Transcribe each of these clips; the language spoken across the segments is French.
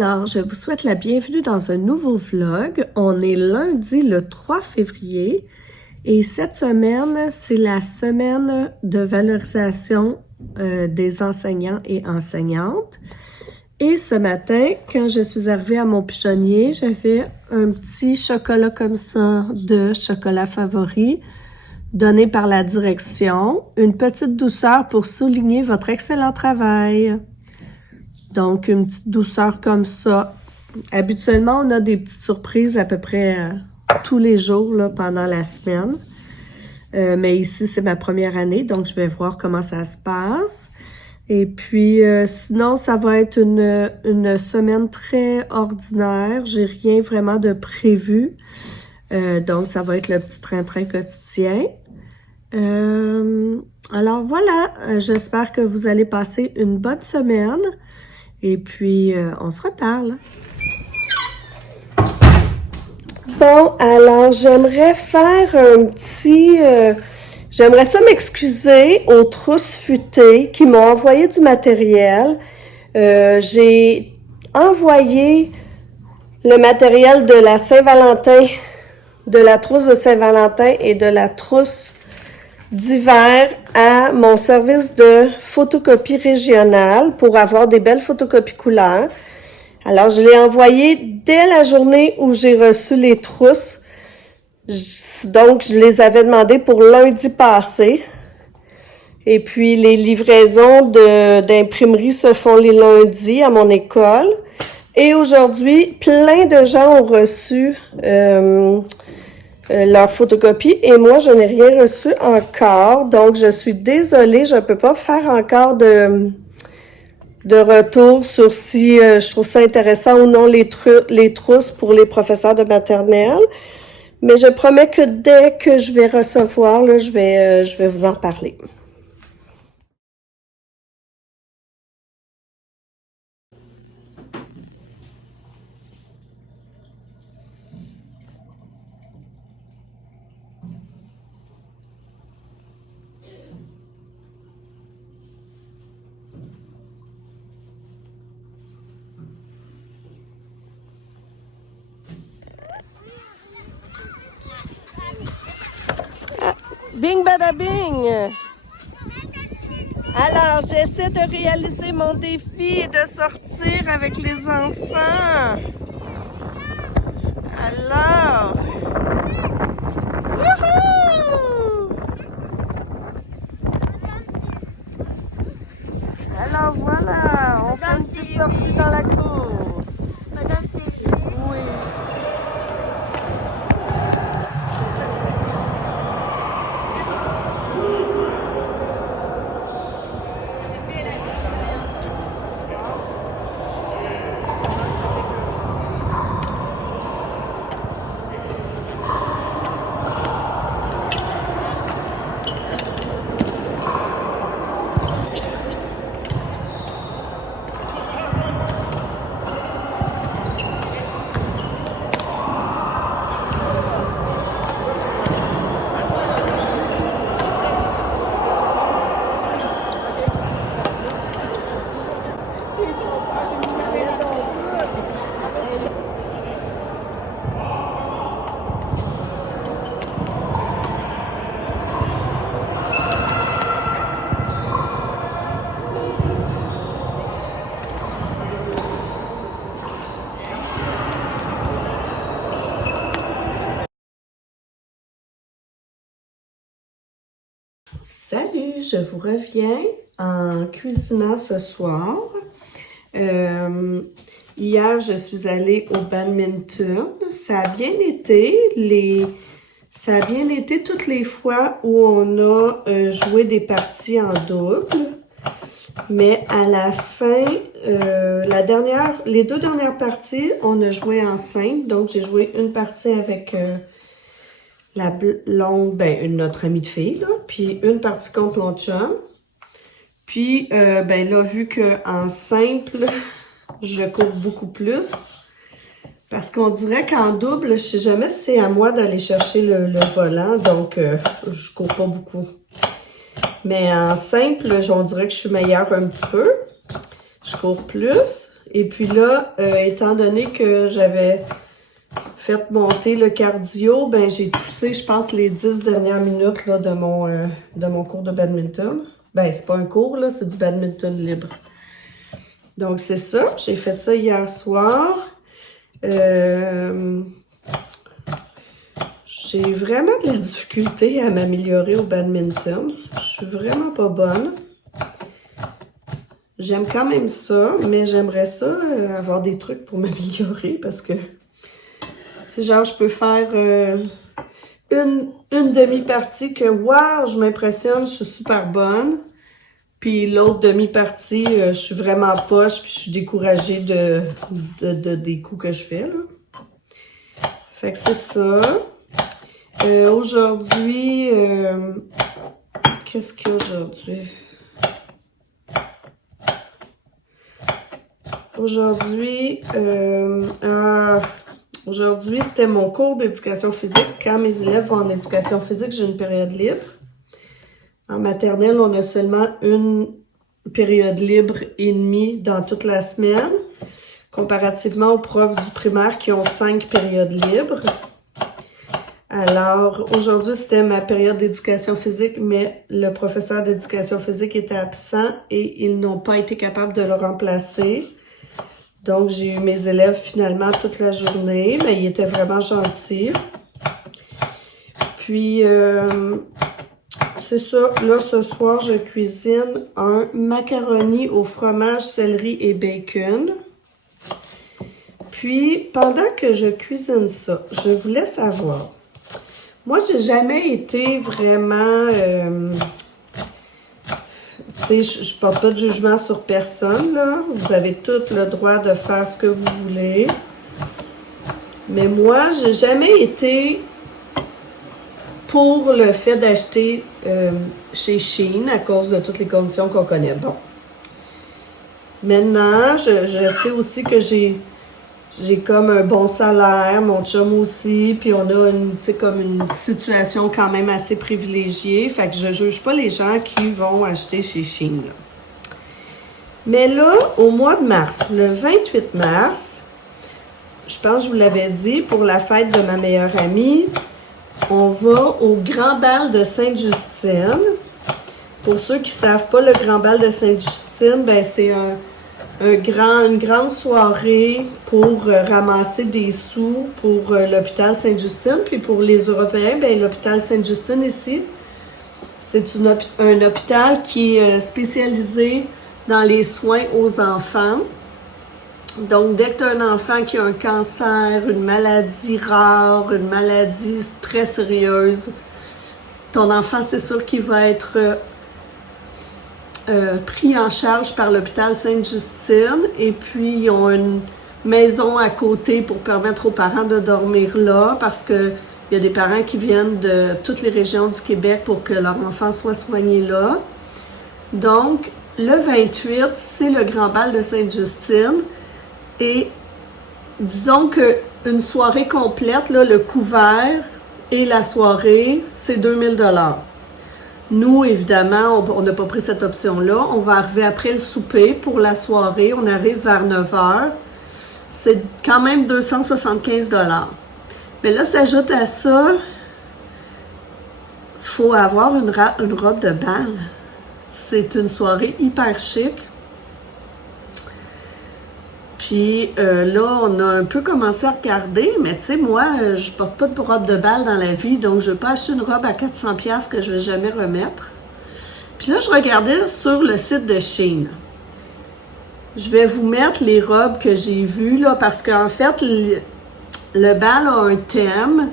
Alors, je vous souhaite la bienvenue dans un nouveau vlog. On est lundi le 3 février et cette semaine, c'est la semaine de valorisation des enseignants et enseignantes. Et ce matin, quand je suis arrivée à mon pigeonnier, j'avais un petit chocolat comme ça de chocolat favori donné par la direction. Une petite douceur pour souligner votre excellent travail. Donc, une petite douceur comme ça. Habituellement, on a des petites surprises à peu près tous les jours là, pendant la semaine. Mais ici, c'est ma première année, donc je vais voir comment ça se passe. Et puis, sinon, ça va être une semaine très ordinaire. J'ai rien vraiment de prévu. Donc, ça va être le petit train-train quotidien. Alors voilà, j'espère que vous allez passer une bonne semaine. Et puis, on se reparle. Bon, alors, j'aimerais faire un petit... j'aimerais ça m'excuser aux trousses futées qui m'ont envoyé du matériel. J'ai envoyé le matériel de la Saint-Valentin, de la trousse de Saint-Valentin et de la trousse d'hiver à mon service de photocopie régionale pour avoir des belles photocopies couleurs. Alors, je l'ai envoyé dès la journée où j'ai reçu les trousses. Donc, je les avais demandées pour lundi passé. Et puis, les livraisons d'imprimerie se font les lundis à mon école. Et aujourd'hui, plein de gens ont reçu leur photocopie et moi, je n'ai rien reçu encore. Donc, je suis désolée, je ne peux pas faire encore de retour sur si je trouve ça intéressant ou non les trousses pour les professeurs de maternelle. Mais je promets que dès que je vais recevoir, là, je vais vous en parler. Bing bada bing! Alors, j'essaie de réaliser mon défi et de sortir avec les enfants. Alors, wouhou! Alors voilà, on fait une petite sortie dans la cour. Madame, c'est... Oui. Salut, je vous reviens en cuisinant ce soir. Hier, je suis allée au badminton. Ça a bien été. Ça a bien été toutes les fois où on a joué des parties en double. Mais à la fin, les deux dernières parties, on a joué en simple. Donc, j'ai joué une partie avec la blonde, notre amie de fille, là, puis une partie contre mon chum. Puis, là, vu qu'en simple, je cours beaucoup plus, parce qu'on dirait qu'en double, je sais jamais si c'est à moi d'aller chercher le volant, donc je cours pas beaucoup. Mais en simple, on dirait que je suis meilleure un petit peu. Je cours plus. Et puis là, étant donné que j'avais fait monter le cardio, ben j'ai toussé, je pense, les 10 dernières minutes là, de mon cours de badminton. Ben, c'est pas un cours, là, c'est du badminton libre. Donc, c'est ça. J'ai fait ça hier soir. J'ai vraiment de la difficulté à m'améliorer au badminton. Je suis vraiment pas bonne. J'aime quand même ça, mais j'aimerais ça avoir des trucs pour m'améliorer parce que, tu sais, genre, je peux faire une demi-partie que, waouh, je m'impressionne, je suis super bonne. Puis l'autre demi-partie, je suis vraiment poche, puis je suis découragée des coups que je fais, là. Fait que c'est ça. Aujourd'hui, qu'est-ce qu'il y a aujourd'hui? Aujourd'hui, c'était mon cours d'éducation physique. Quand mes élèves vont en éducation physique, j'ai une période libre. En maternelle, on a seulement une période libre et demie dans toute la semaine, comparativement aux profs du primaire qui ont 5 périodes libres. Alors, aujourd'hui, c'était ma période d'éducation physique, mais le professeur d'éducation physique était absent et ils n'ont pas été capables de le remplacer. Donc, j'ai eu mes élèves finalement toute la journée, mais ils étaient vraiment gentils. Puis, c'est ça. Là, ce soir, je cuisine un macaroni au fromage, céleri et bacon. Puis, pendant que je cuisine ça, je voulais savoir. Moi, j'ai jamais été vraiment... tu sais, je porte pas de jugement sur personne, là. Vous avez tout le droit de faire ce que vous voulez. Mais moi, j'ai jamais été pour le fait d'acheter chez Shein à cause de toutes les conditions qu'on connaît. Bon. Maintenant, je sais aussi que j'ai comme un bon salaire, mon chum aussi, puis on a comme une situation quand même assez privilégiée. Fait que je juge pas les gens qui vont acheter chez Shein. Là. Mais là, au mois de mars, le 28 mars, je pense que je vous l'avais dit, pour la fête de ma meilleure amie, on va au Grand Bal de Sainte-Justine. Pour ceux qui ne savent pas, le Grand Bal de Sainte-Justine, ben c'est une grande soirée pour ramasser des sous pour l'hôpital Sainte-Justine. Puis pour les Européens, ben l'hôpital Sainte-Justine ici, c'est un hôpital qui est spécialisé dans les soins aux enfants. Donc, dès que tu as un enfant qui a un cancer, une maladie rare, une maladie très sérieuse, ton enfant, c'est sûr qu'il va être pris en charge par l'hôpital Sainte-Justine. Et puis, ils ont une maison à côté pour permettre aux parents de dormir là parce que il y a des parents qui viennent de toutes les régions du Québec pour que leur enfant soit soigné là. Donc, le 28, c'est le Grand Bal de Sainte-Justine. Et disons qu'une soirée complète, là, le couvert et la soirée, c'est 2000 $. Nous, évidemment, on n'a pas pris cette option-là. On va arriver après le souper pour la soirée. On arrive vers 9 h. C'est quand même 275 $. Mais là, s'ajoute à ça, il faut avoir une robe de bal. C'est une soirée hyper chic. Puis là, on a un peu commencé à regarder, mais tu sais, moi, je porte pas de robe de bal dans la vie, donc je vais pas acheter une robe à 400 $ que je vais jamais remettre. Puis là, je regardais sur le site de Shein. Je vais vous mettre les robes que j'ai vues, là, parce qu'en fait, le bal a un thème.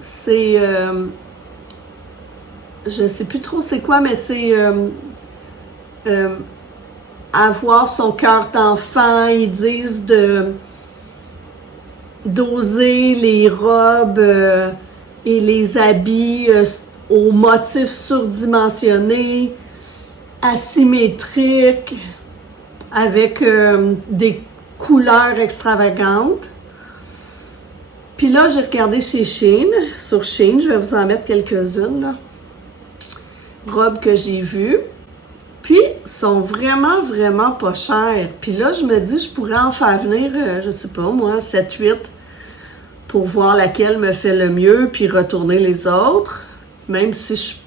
C'est... je sais plus trop c'est quoi, mais c'est... avoir son cœur d'enfant, ils disent d'oser les robes et les habits aux motifs surdimensionnés, asymétriques, avec des couleurs extravagantes. Puis là, j'ai regardé chez Shein, sur Shein, je vais vous en mettre quelques-unes, là. Robes que j'ai vues. Puis, sont vraiment, vraiment pas chers. Puis là, je me dis, je pourrais en faire venir, je sais pas, moi, 7-8 pour voir laquelle me fait le mieux, puis retourner les autres. Même si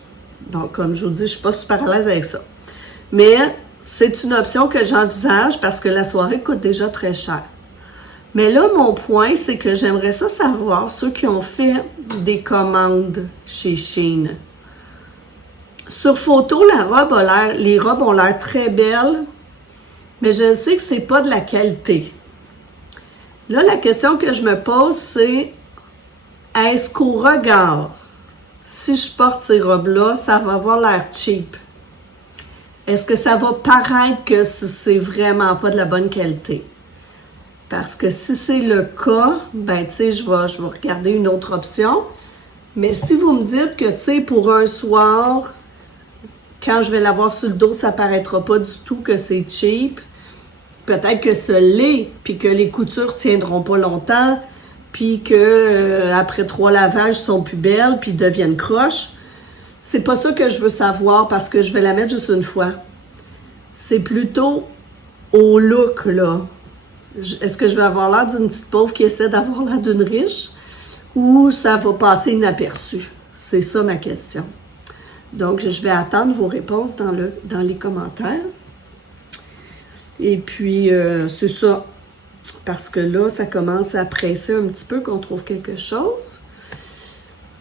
bon, comme je vous dis, je suis pas super à l'aise avec ça. Mais c'est une option que j'envisage parce que la soirée coûte déjà très cher. Mais là, mon point, c'est que j'aimerais ça savoir, ceux qui ont fait des commandes chez Shein. Sur photo, les robes ont l'air très belles, mais je sais que c'est pas de la qualité. Là, la question que je me pose, c'est est-ce qu'au regard, si je porte ces robes-là, ça va avoir l'air cheap? Est-ce que ça va paraître que c'est vraiment pas de la bonne qualité? Parce que si c'est le cas, ben tu sais, je vais regarder une autre option. Mais si vous me dites que, tu sais, pour un soir, quand je vais l'avoir sur le dos, ça paraîtra pas du tout que c'est cheap, peut-être que ce l'est, puis que les coutures tiendront pas longtemps, puis que après 3 lavages, sont plus belles, puis deviennent croches. C'est pas ça que je veux savoir parce que je vais la mettre juste une fois. C'est plutôt au look, là. Est-ce que je vais avoir l'air d'une petite pauvre qui essaie d'avoir l'air d'une riche ou ça va passer inaperçu? C'est ça ma question. Donc, je vais attendre vos réponses dans les commentaires. Et puis, c'est ça. Parce que là, ça commence à presser un petit peu qu'on trouve quelque chose.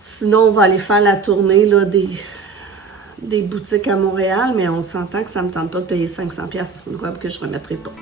Sinon, on va aller faire la tournée là, des boutiques à Montréal, mais on s'entend que ça ne me tente pas de payer 500$ pour une robe que je ne remettrai pas.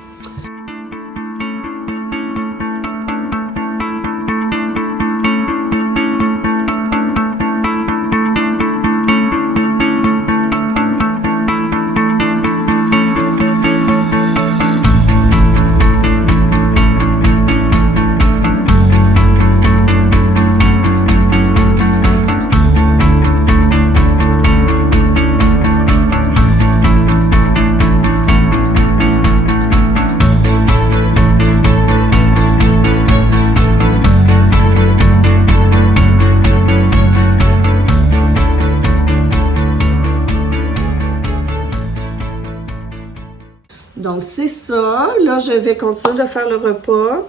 Donc, c'est ça. Là, je vais continuer de faire le repas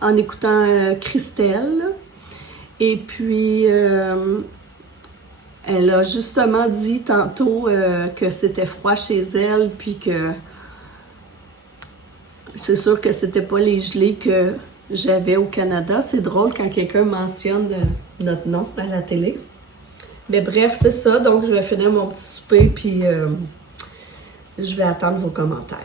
en écoutant Christelle. Et puis, elle a justement dit tantôt que c'était froid chez elle, puis que c'est sûr que c'était pas les gelées que j'avais au Canada. C'est drôle quand quelqu'un mentionne notre nom à la télé. Mais bref, c'est ça. Donc, je vais finir mon petit souper, puis je vais attendre vos commentaires.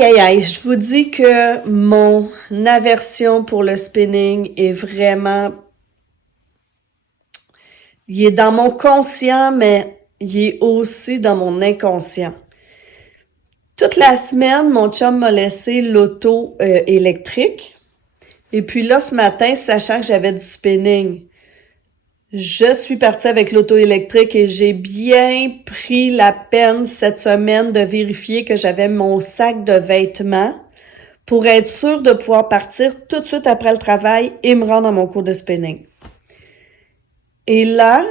Aïe, aïe, je vous dis que mon aversion pour le spinning est vraiment... Il est dans mon conscient, mais il est aussi dans mon inconscient. Toute la semaine, mon chum m'a laissé l'auto électrique. Et puis là, ce matin, sachant que j'avais du spinning, je suis partie avec l'auto électrique et j'ai bien pris la peine cette semaine de vérifier que j'avais mon sac de vêtements pour être sûre de pouvoir partir tout de suite après le travail et me rendre à mon cours de spinning. Et là,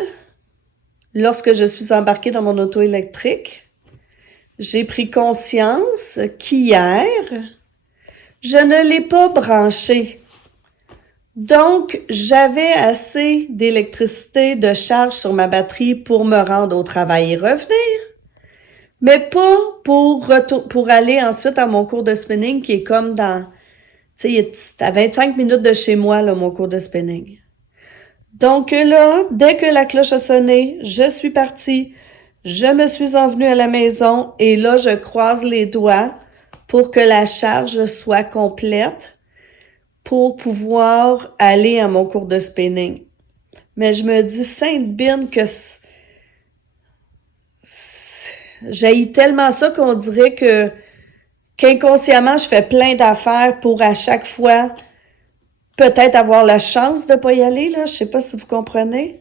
lorsque je suis embarquée dans mon auto électrique, j'ai pris conscience qu'hier, je ne l'ai pas branché. Donc, j'avais assez d'électricité de charge sur ma batterie pour me rendre au travail et revenir, mais pas pour aller ensuite à mon cours de spinning qui est comme dans, tu sais, c'est à 25 minutes de chez moi, là, mon cours de spinning. Donc là, dès que la cloche a sonné, je suis partie, je me suis envenue à la maison et là, je croise les doigts pour que la charge soit complète pour pouvoir aller à mon cours de spinning. Mais je me dis, sainte bine, que j'haïs tellement ça qu'on dirait qu'inconsciemment, je fais plein d'affaires pour à chaque fois peut-être avoir la chance de pas y aller, là. Je sais pas si vous comprenez.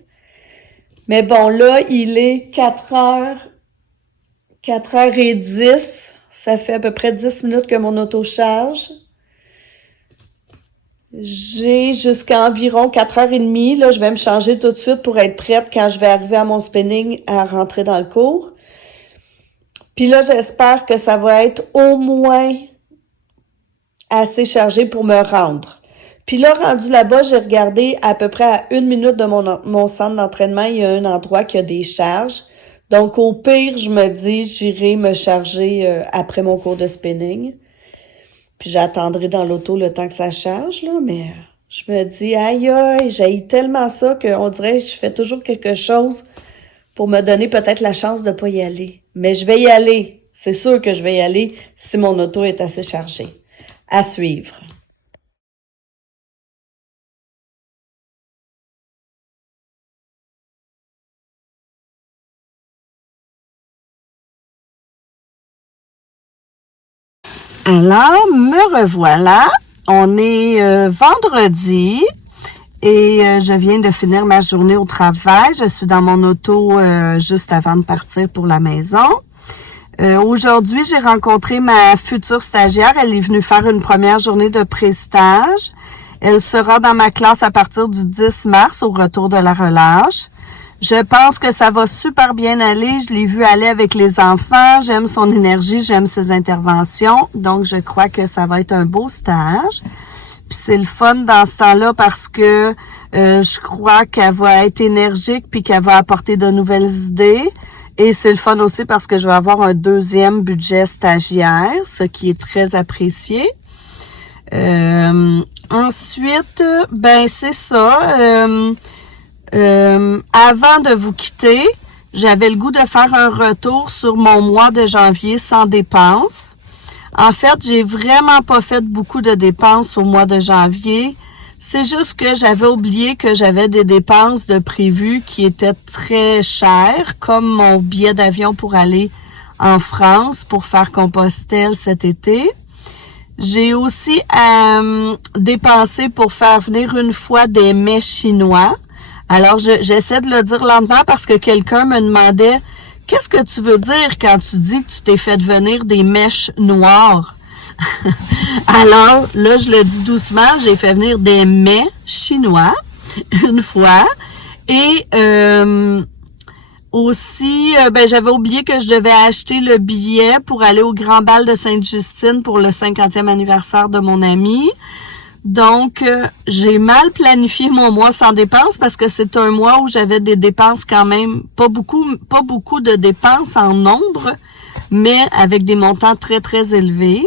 Mais bon, là, il est 4h10. Ça fait à peu près 10 minutes que mon auto charge. J'ai jusqu'à environ 4h30. Là, je vais me changer tout de suite pour être prête quand je vais arriver à mon spinning à rentrer dans le cours. Puis là, j'espère que ça va être au moins assez chargé pour me rendre. Puis là, rendu là-bas, j'ai regardé à peu près à 1 minute de mon centre d'entraînement, il y a un endroit qui a des charges. Donc, au pire, je me dis, j'irai me charger après mon cours de spinning. Puis j'attendrai dans l'auto le temps que ça charge, là, mais je me dis, aïe, aïe, j'haïs tellement ça qu'on dirait que je fais toujours quelque chose pour me donner peut-être la chance de pas y aller. Mais je vais y aller. C'est sûr que je vais y aller si mon auto est assez chargée. À suivre. Alors, me revoilà. On est vendredi et je viens de finir ma journée au travail. Je suis dans mon auto juste avant de partir pour la maison. Aujourd'hui, j'ai rencontré ma future stagiaire. Elle est venue faire une première journée de pré-stage. Elle sera dans ma classe à partir du 10 mars au retour de la relâche. Je pense que ça va super bien aller. Je l'ai vu aller avec les enfants. J'aime son énergie, j'aime ses interventions. Donc, je crois que ça va être un beau stage. Puis c'est le fun dans ce temps-là parce que je crois qu'elle va être énergique puis qu'elle va apporter de nouvelles idées. Et c'est le fun aussi parce que je vais avoir un deuxième budget stagiaire, ce qui est très apprécié. Ensuite, ben c'est ça. Avant de vous quitter, j'avais le goût de faire un retour sur mon mois de janvier sans dépenses. En fait, j'ai vraiment pas fait beaucoup de dépenses au mois de janvier. C'est juste que j'avais oublié que j'avais des dépenses de prévues qui étaient très chères, comme mon billet d'avion pour aller en France pour faire Compostelle cet été. J'ai aussi dépensé pour faire venir une fois des mets chinois. Alors, j'essaie de le dire lentement parce que quelqu'un me demandait « Qu'est-ce que tu veux dire quand tu dis que tu t'es fait venir des mèches noires? » Alors, là, je le dis doucement, j'ai fait venir des mets chinois une fois. Et aussi, ben j'avais oublié que je devais acheter le billet pour aller au Grand Bal de Sainte-Justine pour le 50e anniversaire de mon ami. Donc, j'ai mal planifié mon mois sans dépenses parce que c'est un mois où j'avais des dépenses quand même, pas beaucoup de dépenses en nombre, mais avec des montants très, très élevés.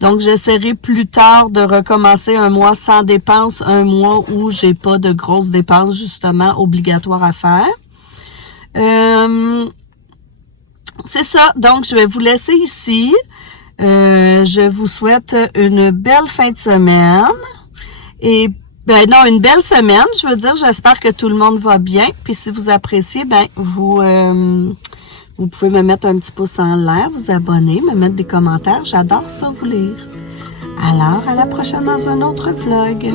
Donc, j'essaierai plus tard de recommencer un mois sans dépenses, un mois où j'ai pas de grosses dépenses justement obligatoires à faire. C'est ça. Donc, je vais vous laisser ici. Je vous souhaite une belle fin de semaine. Et ben non, une belle semaine, je veux dire. J'espère que tout le monde va bien. Puis si vous appréciez, ben vous pouvez me mettre un petit pouce en l'air, vous abonner, me mettre des commentaires. J'adore ça vous lire. Alors, à la prochaine dans un autre vlog.